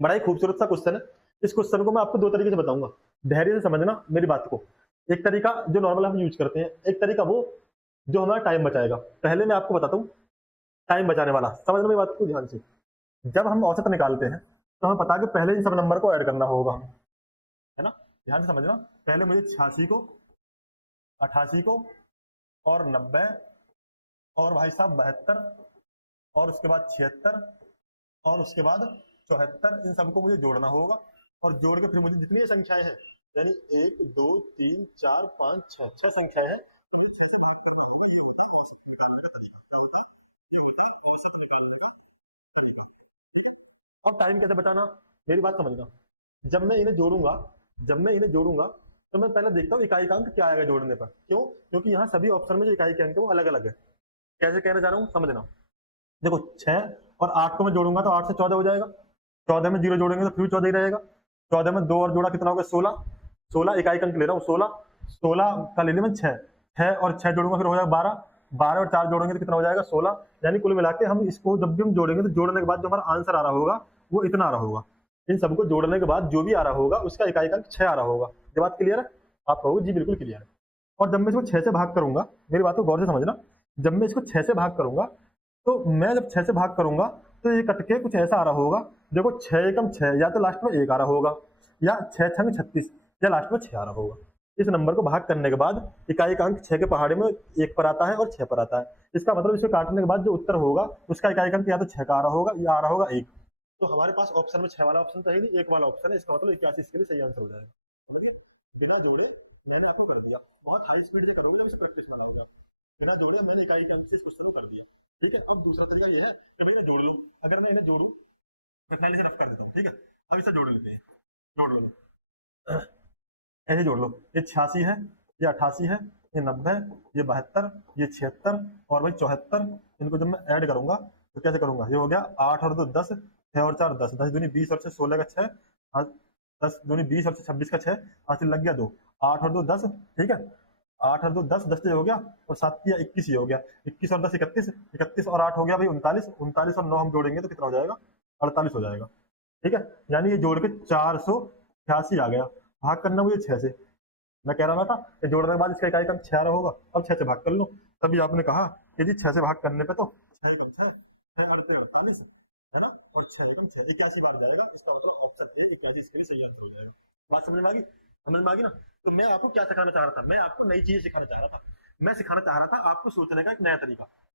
बड़ा ही खूबसूरत सा क्वेश्चन है। इस क्वेश्चन को मैं आपको दो तरीके से बताऊंगा, धैर्य से समझना मेरी बात को। एक तरीका जो नॉर्मल हम यूज करते हैं, एक तरीका वो जो हमारा टाइम बचाएगा। पहले मैं आपको बताता हूँ टाइम बचाने वाला, समझना मेरी बात को ध्यान से। जब हम औसत निकालते हैं तो हमें पता है कि पहले इन सब नंबर को ऐड करना होगा, है ना। ध्यान से समझना, पहले मुझे 86 को, 88 को और 90 और भाई साहब 72 और उसके बाद 76 और उसके बाद 74, इन सबको मुझे जोड़ना होगा। और जोड़ के फिर मुझे जितनी ये संख्याएं हैं, यानी 1 2 3 4 5 6 6 संख्याएं हैं, अब टाइम कैसे बचाना, मेरी बात समझना। जब मैं इन्हें जोड़ूंगा जब मैं इन्हें जोड़ूंगा तो मैं पहले देखता हूँ इकाई का अंक क्या आएगा जोड़ने पर। क्यों? क्योंकि यहाँ सभी ऑप्शन में जो इकाई के अंक है वो अलग अलग है। कैसे कहना चाह रहा हूँ समझना। देखो 6 और 8 को मैं जोड़ूंगा तो 8 से 14 हो जाएगा। 14 में 0 जोड़ेंगे तो फिर 14 ही रहेगा। 14 में 2 और जोड़ा कितना होगा? 16। 16 इकाई का अंक ले रहा हूँ, 16। 16 का ले लिया मैं 6। 6 और 6 जोड़ूंगा फिर हो जाएगा 12। 12 और 4 जोड़ेंगे तो कितना हो जाएगा? 16। यानी कुल मिला के हम इसको जब भी हम जोड़ेंगे तो जोड़ने के बाद जो हमारा आंसर आ रहा होगा वो इतना आ रहा होगा। इन सबको जोड़ने के बाद जो भी आ रहा होगा उसका इकाई का अंक 6 आ रहा होगा। ये बात क्लियर है? आप कहोगे जी बिल्कुल क्लियर है। और जब मैं इसको 6 से भाग करूंगा, मेरी बात को गौर से समझना, जब मैं इसको 6 से भाग करूंगा तो मैं जब 6 से भाग करूंगा तो ये कट के कुछ ऐसा आ रहा होगा। देखो 6 एकम 6, या तो लास्ट में 1 आ रहा होगा, या 6 छंग 36, या लास्ट में 6 आ रहा होगा। इस नंबर को भाग करने के बाद इकाई का अंक 6 के पहाड़े में 1 पर आता है और 6 पर आता है। इसका मतलब इसे काटने के बाद जो उत्तर होगा उसका इकाई का अंक या तो 6 का आ रहा होगा या आ रहा होगा 1। तो हमारे पास ऑप्शन में 6 वाला ऑप्शन तो है नहीं, 1 वाला ऑप्शन है। इसका मतलब 81 इसके लिए सही आंसर हो जाएगा। समझ गए? बिना जोड़े मैंने आपको कर दिया। बहुत हाई स्पीड से करोगे जब इसे प्रैक्टिस में लाओगे। बिना जोड़े मैंने इकाई के अंक से इस क्वेश्चन को कर दिया। ठीक है, अब दूसरा तरीका ये है कि मैं इन्हें जोड़ लूं। अगर मैं इन्हें जोड़ूं, मैं पहले से रफ कर देता हूँ। ठीक है, अब इसे जोड़ लेते हैं। जोड़ लो, ऐसे जोड़ लो। ये 86 है, ये 88 है, ये 90, ये 72, ये 76 और भाई 74। इनको जब मैं ऐड करूंगा तो कैसे करूंगा? ये हो गया 8 और 2 10, 6 और 4 10, 10 दूनी 20 और 6 16 का 6, 10 दूनी 20 और 6 26 का 6, हाथ से लग गया 2, 8 और 2 10। ठीक है, 8 और 2 10, 10 हो गया, और 7 या 21 ही हो गया। 21 और 10 31, 31 और 8 हो गया भाई 39, 39 और 9 हम जोड़ेंगे तो कितना हो जाएगा? 48 हो जाएगा। ठीक है, यानी ये जोड़ के 488 आ गया। भाग करना मुझे 6 से। मैं कह रहा था कि जोड़ने के बाद इसका इकाई का अंक 6 आ रहा होगा। अब 6 से भाग कर लो। तभी आपने कहा कि जी 6 से भाग करने पे तो 6 एकम 6, 6 और 48, है ना, और 6 एकम 6 81 बार जाएगा। इसका मतलब ऑप्शन ए 81 इसके लिए सही आंसर हो जाएगा। बात समझ में आ गई? समझ में आ गई ना? तो मैं आपको क्या सिखाना चाह रहा था? मैं आपको नई चीज सिखाना चाह रहा था। मैं सिखाना चाह रहा था आपको सोचने का एक नया तरीका।